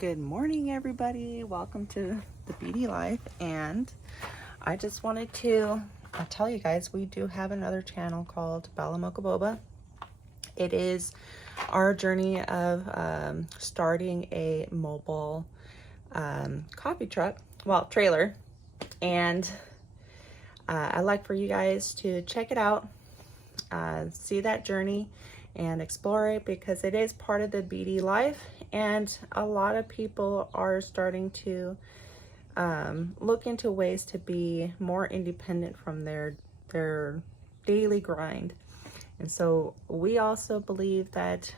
Good morning, everybody. Welcome to the Beauty Life. And I just wanted to tell you guys we do have another channel called Bella Mocha Boba. It is our journey of starting a mobile coffee truck, well, trailer. And I'd like for you guys to check it out, see that journey and explore it, because it is part of the beauty life, and a lot of people are starting to look into ways to be more independent from their daily grind. And so we also believe that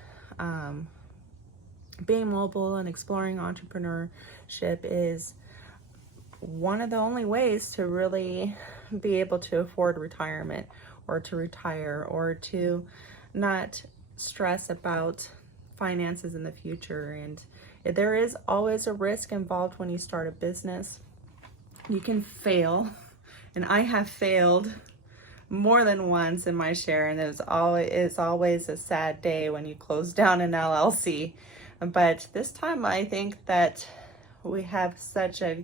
being mobile and exploring entrepreneurship is one of the only ways to really be able to afford retirement, or to retire, or to not stress about finances in the future. And there is always a risk involved when you start a business. You can fail, and I have failed more than once in my share, and it's always a sad day when you close down an LLC. But this time I think that we have such a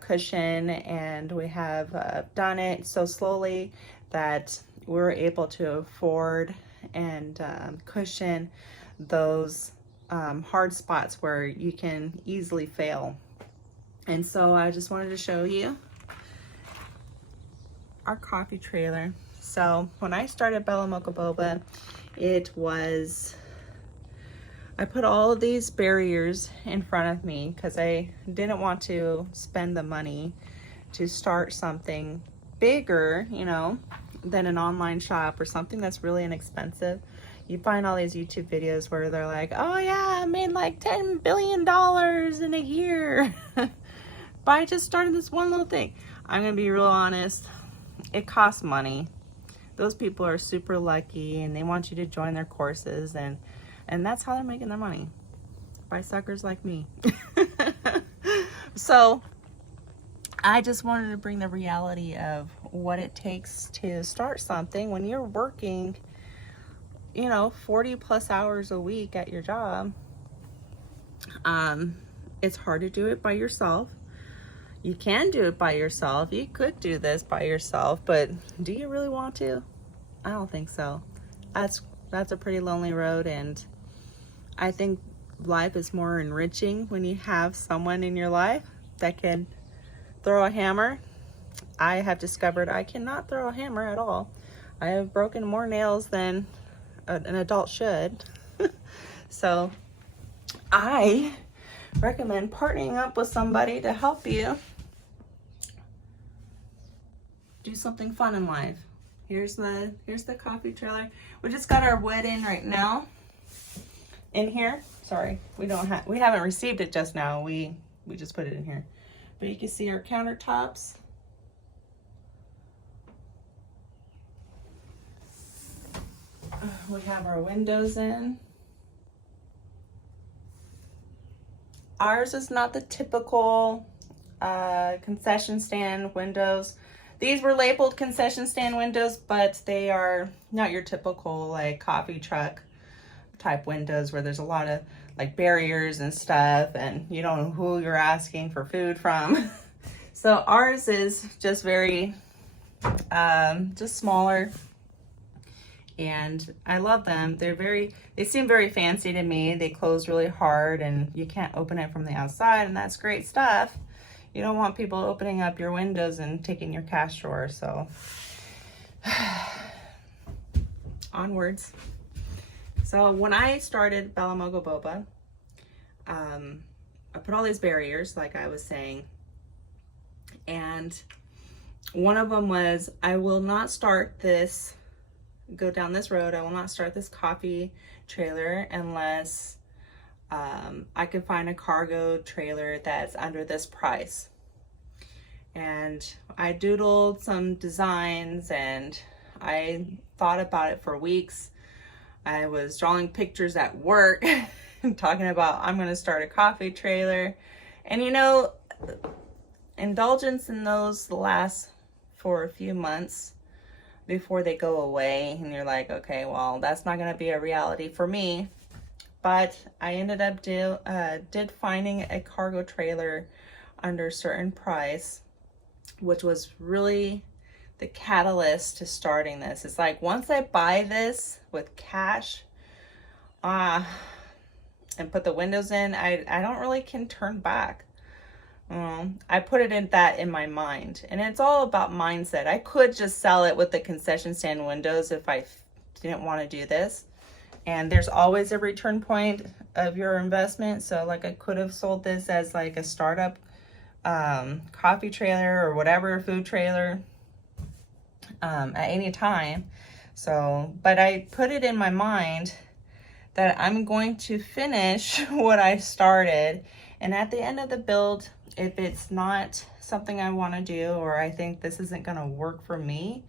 cushion, and we have done it so slowly that we're able to afford and cushion those hard spots where you can easily fail. And so I just wanted to show you our coffee trailer. So when I started Bella Mocha Boba, I put all of these barriers in front of me because I didn't want to spend the money to start something bigger, than an online shop, or something that's really inexpensive. You find all these YouTube videos where they're like, oh yeah, I made like $10 billion in a year by just starting this one little thing. I'm gonna be real honest, it costs money. Those people are super lucky, and they want you to join their courses, and that's how they're making their money, by suckers like me. So I just wanted to bring the reality of what it takes to start something when you're working, 40 plus hours a week at your job. It's hard to do it by yourself. You can do it by yourself. You could do this by yourself, but do you really want to? I don't think so. That's a pretty lonely road, and I think life is more enriching when you have someone in your life that can throw a hammer. I have discovered I cannot throw a hammer at all. I have broken more nails than an adult should. So I recommend partnering up with somebody to help you do something fun in life. Here's the coffee trailer. We just got our wood in right now. In here. Sorry, we haven't received it just now. We just put it in here. But you can see our countertops. We have our windows in. Ours is not the typical concession stand windows. These were labeled concession stand windows, but they are not your typical like coffee truck type windows where there's a lot of like barriers and stuff, and you don't know who you're asking for food from. So ours is just very just smaller, and I love them. They seem very fancy to me. They close really hard, and you can't open it from the outside, and that's great stuff. You don't want people opening up your windows and taking your cash drawer. So onwards. So when I started Bella Mocha Boba, I put all these barriers, like I was saying, and one of them was, I will not go down this road. I will not start this coffee trailer unless I can find a cargo trailer that's under this price. And I doodled some designs, and I thought about it for weeks. I was drawing pictures at work and talking about, I'm going to start a coffee trailer. And indulgence in those lasts for a few months before they go away. And you're like, okay, well, that's not going to be a reality for me. but I ended up did finding a cargo trailer under a certain price, which was really the catalyst to starting this. It's like, once I buy this with cash, and put the windows in, I don't really can turn back. I put it in my mind, and it's all about mindset. I could just sell it with the concession stand windows if I didn't want to do this. And there's always a return point of your investment. So like, I could have sold this as like a startup coffee trailer or whatever, food trailer, at any time. So, but I put it in my mind that I'm going to finish what I started. And at the end of the build, if it's not something I want to do, or I think this isn't going to work for me,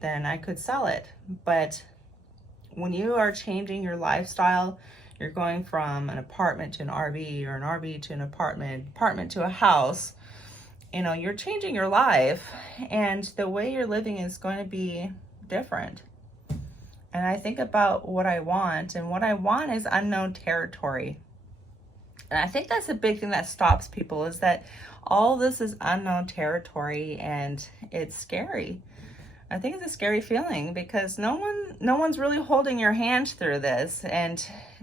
then I could sell it. But when you are changing your lifestyle, you're going from an apartment to an RV, or an RV to an apartment to a house, you know, you're changing your life, and the way you're living is going to be different. And I think about what I want, and what I want is unknown territory. And I think that's a big thing that stops people, is that all this is unknown territory, and it's scary. I think it's a scary feeling, because no one's really holding your hand through this, and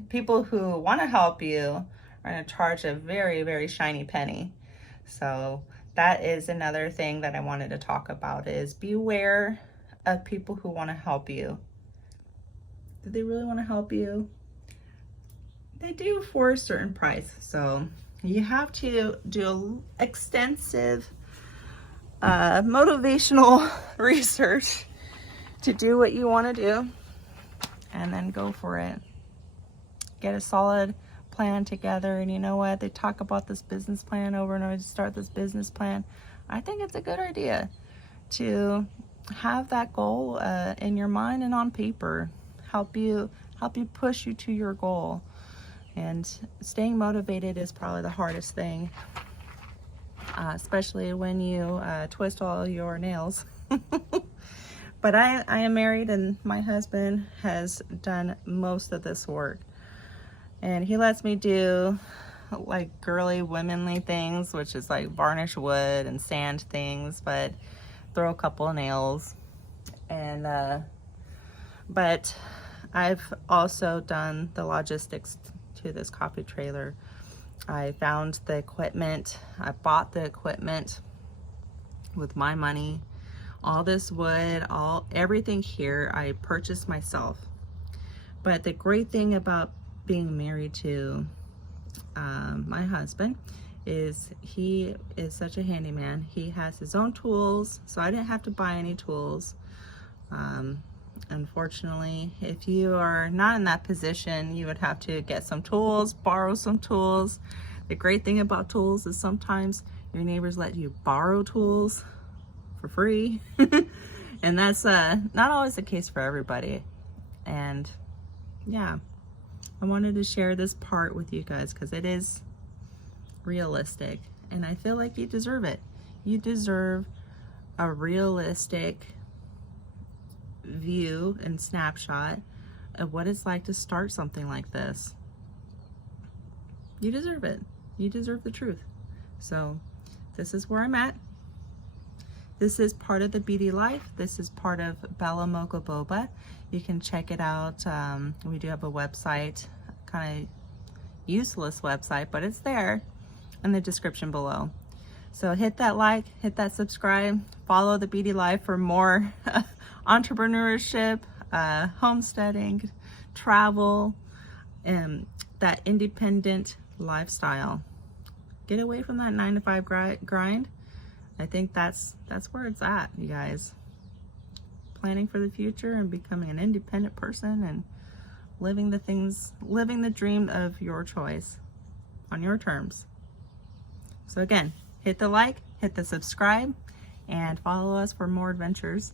people who want to help you are going to charge a very, very shiny penny. So that is another thing that I wanted to talk about, is beware of people who want to help you. Do they really want to help you? They do for a certain price. So you have to do extensive motivational research to do what you want to do, and then go for it. Get a solid plan together. And you know what? They talk about this business plan over and over to start this business plan. I think it's a good idea to have that goal in your mind and on paper. Help you push you to your goal. And staying motivated is probably the hardest thing, especially when you twist all your nails. But I am married, and my husband has done most of this work, and he lets me do like girly womanly things, which is like varnish wood and sand things, but throw a couple of nails. And but I've also done the logistics to this coffee trailer. I found the equipment. I bought the equipment with my money. All this wood, everything here, I purchased myself. But the great thing about being married to my husband is he is such a handyman. He has his own tools, so I didn't have to buy any tools. Unfortunately, if you are not in that position, you would have to get some tools, borrow some tools. The great thing about tools is sometimes your neighbors let you borrow tools for free. And that's not always the case for everybody. And yeah, I wanted to share this part with you guys because it is realistic, and I feel like you deserve it. You deserve a realistic view and snapshot of what it's like to start something like this. You deserve it. You deserve the truth. So this is where I'm at. This is part of the BD Life. This is part of Bella Mocha Boba. You can check it out. We do have a website, kind of useless website, but it's there in the description below. So hit that like, hit that subscribe, follow the BD Life for more entrepreneurship, homesteading, travel, and that independent lifestyle. Get away from that 9-to-5 grind. I think that's where it's at, you guys. Planning for the future and becoming an independent person and living the dream of your choice on your terms. So again, hit the like, hit the subscribe, and follow us for more adventures.